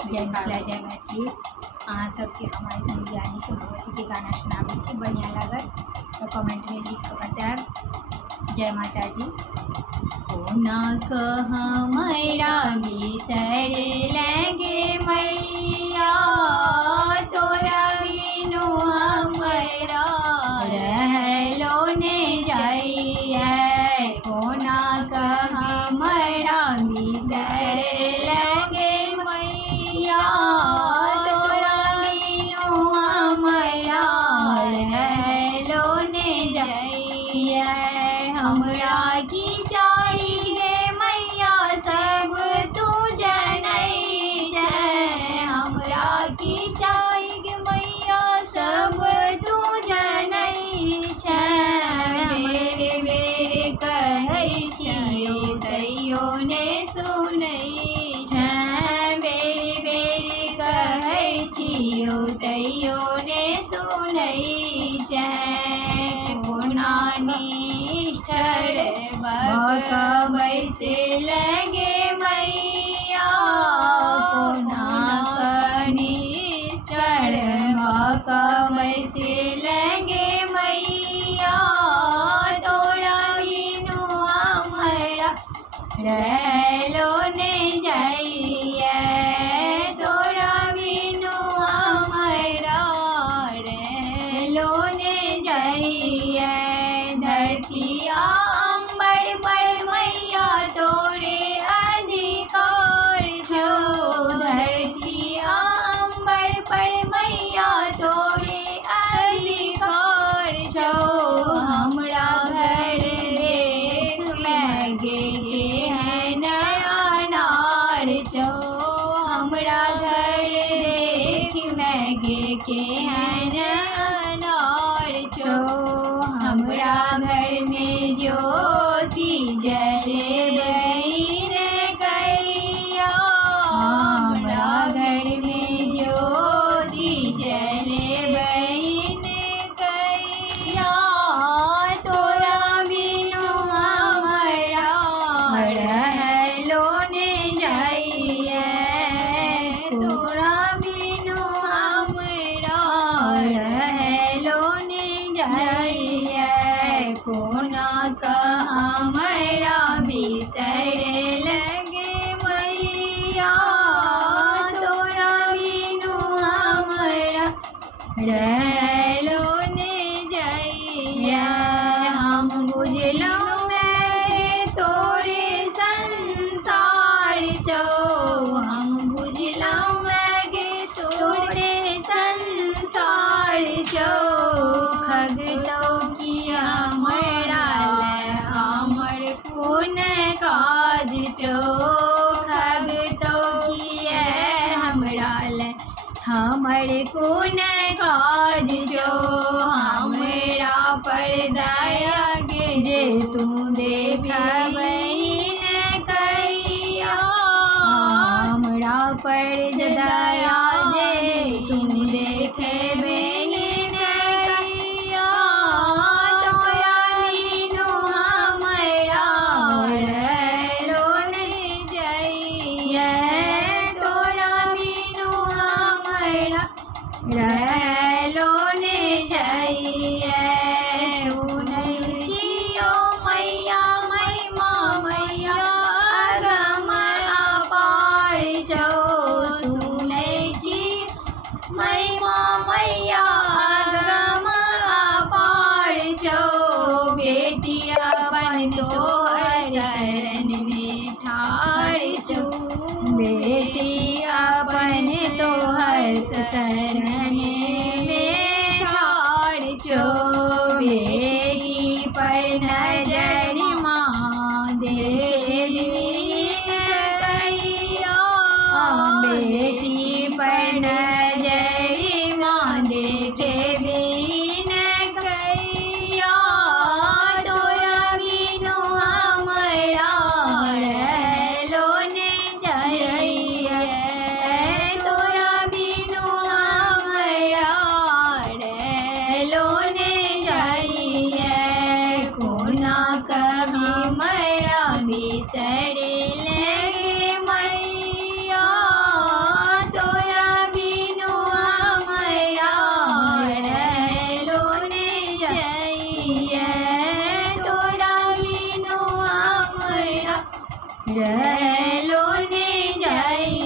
जय मिथिला जय मैथिली। अहाँ सबके हमारे ज्ञानी से भगवती के गाना सुनाबै छी, बढ़िया लागत तो कमेंट में लिख के बताएब। जय माता दी। कोना कह मैरा बिसर लेंगे मैया, तोरा बिनु हमरा रहलो ने जाइए। कोना कह मैरा बिसर लेंगे मैया, तोरा बिनु हमरा रहलो ने जाइए। हमरा की चाहिए मैया सब तू जनै छै, हमरा की चाहिए मैया सब तू जनै छै। बेर बेर कहै छियौ तैयो ने सुनै छै, बेर बेर कहै छियौ तैयो ने सुनै छै। कोना निष्ठर भऽ बैसे लगे मैया, कोना निष्ठर भऽ बैसे लगे मैया, तोरा बिनु हमरा रहलो ने जाइए। तोरा बिनु हमरा रहलो ने जाइए। धरती अम्बर पर मैया तोरे अधिकार छौ, धरती अम्बर पर मैया तोरे अधिकार छौ। हमरा घर देख मैगे केहन अनार छौ, हमरा घर देख मैगे केहन अनार छौ। हमरा घर में ज्योति जलेबैन कैया, हमरा घर में ज्योति जलेबैन कैया। तोरा बिनु हमरा रहलो ने जाइए, तोरा बिनु हमरा रहलो ने जाइए। कोना कह मैरा बिसर लगे मैया, तोरा बिनु हमरा रहलो ने जाइए। हम बुझलहुँ मैं तोरे संसार छौ, हम बुझलहुँ मैं गे तोरे संसार छौ। खगतौ कि हमरा ले हमर कोन काज छौ, खगतौ किए हमरा ले हमर कोन काज छौ। हमरा पर दया गे जे तू देखबहिन कैया, हमरा पर दया जे तू देखबहिन कैया। तोरा बिनु हमरा रहलो ने जाइए, तोरा बिनु हमरा रहलो ने जाइए। सुनै छियौ मैया महिमा मैया अगम अपार छौ, सुनै छी महिमा मैया अगम अपार छौ। बेटी अपन तोहर शरण में ठाढ़ छौ, बेटी अपन तोहर शरण में ठाढ़ छौ। बेटी पर नजर माँ देवी कैया, बेटी पर नजर माँ देवी कैया। तोरा बिनु हमरा रहलो ने जाइए, तोरा बिनु हमरा रहलो ने जाइए। कोना कभी मैरा बिसर लगे मैया, રહેલો ને જઈએ